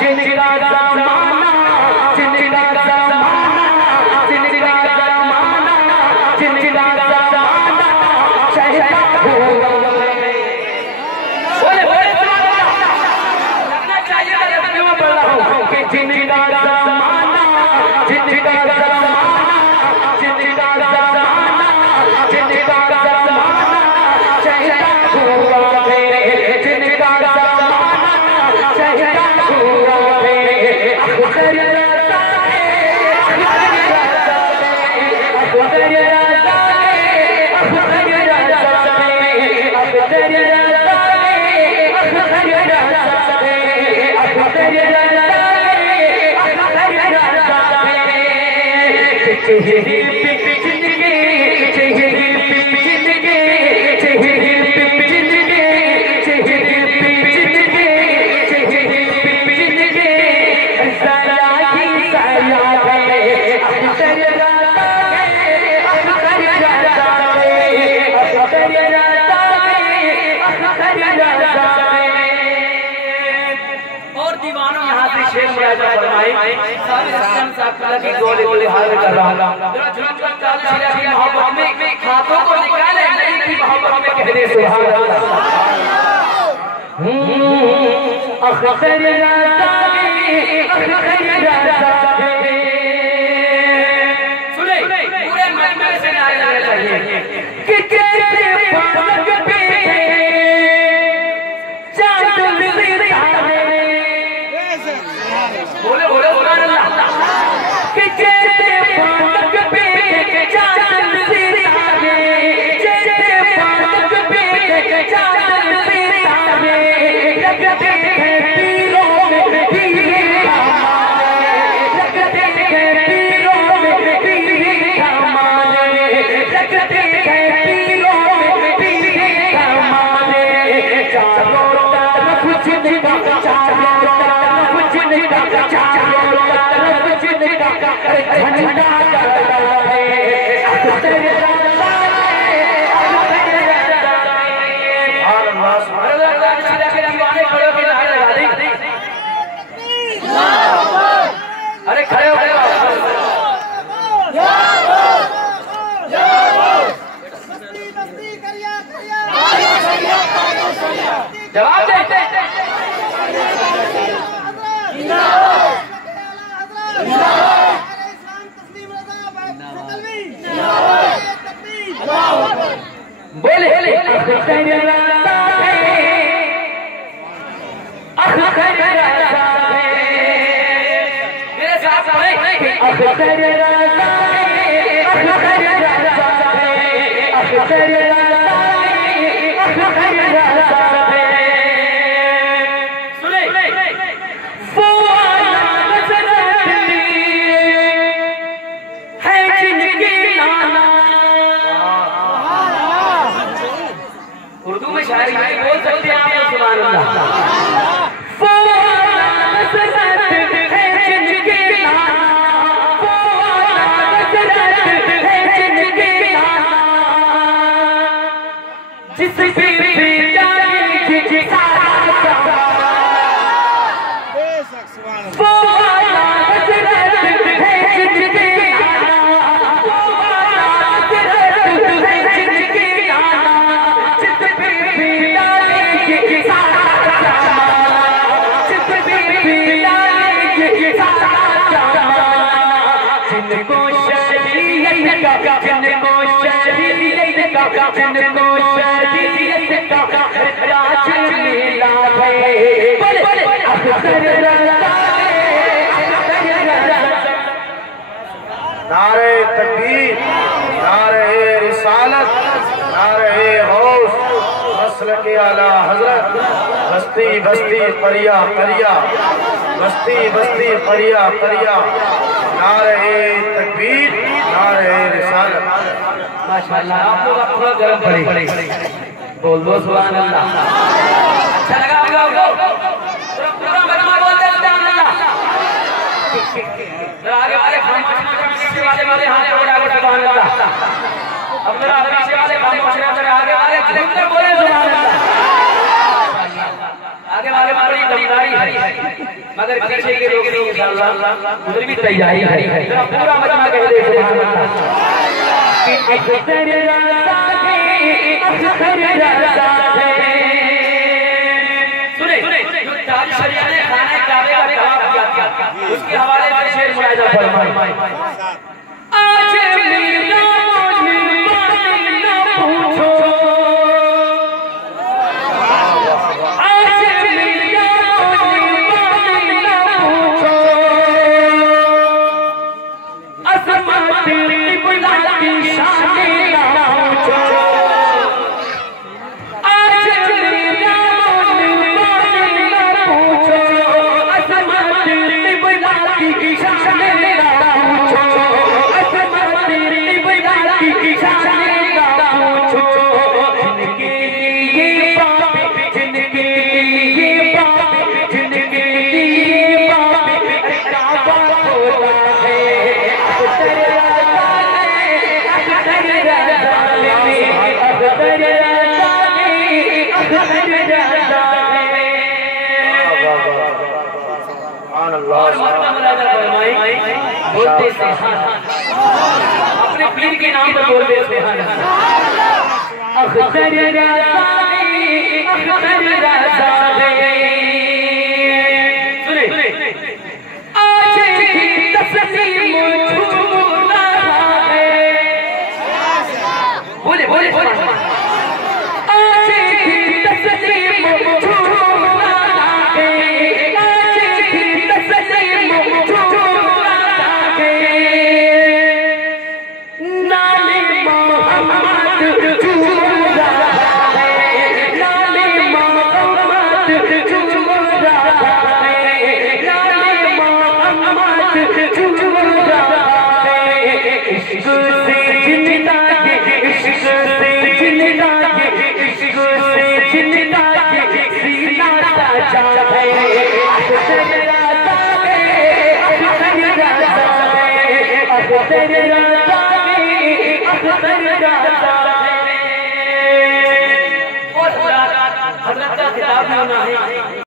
जिनका ज़माना जिनका ज़माना जिनका ज़माना जिनका ज़माना शहदा हुआ बोले बोले लगना चाहिए मैं बोल रहा हूँ कि जिनका ज़माना जिनका ज़माना जिनका ज़माना जिनका ज़माना शहदा हुआ जिनका ज़माना शहदा हुआ और दीवानों यहाँ से शेर मुरादा फरमाई की गोली गोली हाल कर रहा मोहब्बत में हाथों को निकाले नहीं थी मोहब्बत में कहने सुभान अल्लाह सुने पूरे मजमे से नारे लगने चाहिए कि तेरे पालक पे चांद सितारे बोले बोले सुभान अल्लाह कि तेरे पालक पे चांद सितारे तेरे पालक पे चांद सितारे लगते हैं पीरों में पीर लगते हैं पीरों में पीर हमारे लगते हैं पीरों में पीर हमारे चारों तरफ जिनका चारों तरफ जिनका चारों तरफ जिनका झंडा लगा है अरे खड़े हो गए जवाब देते बोले मेरे साथ उर्दू में शायरी नहीं बोल सकते आप सुभान अल्लाह नारे तकबीर, नारे रिसालत, नारे गौस, मसलक आला हजरत, बस्ती बस्ती करिया करिया, बस्ती बस्ती करिया करिया, नारे तकबीर, नारे रिसालत। माशाअल्लाह आप लोग थोड़ा गर्म पड़े बोल दो सुभान अल्लाह। अच्छा लगा आपको पूरा मजमा बोल दे सुभान अल्लाह। आगे वाले पीछे वाले हाथ बढ़ा के सुभान अल्लाह। अब जरा पीछे वाले खामोश रहे, आगे वाले खुलकर बोले सुभान अल्लाह। हालांकि हमारे बड़ी दमदारी है, मगर पीछे के लोग नहीं इंशाअल्लाह उधर भी तैयारी है। पूरा मजमा कह दे सुभान अल्लाह कि अख्तर राजा है, अख्तर राजा है। सुने जो ताज शरिया ने खाने काबे का तवाफ किया था, उसके हवाले से शेर मुलाहिजा फरमाए। आज मेरा बोलते अपने पीर के नाम पर बोलते सुभान अल्लाह। अख्तर राजा है, अख्तर राजा है। सुने आज की तस्लीम झूम रहा है। बोले बोले बोले आज की तस्लीम झूम रहा है, आज की तस्लीम हज़रत का खिताब होना है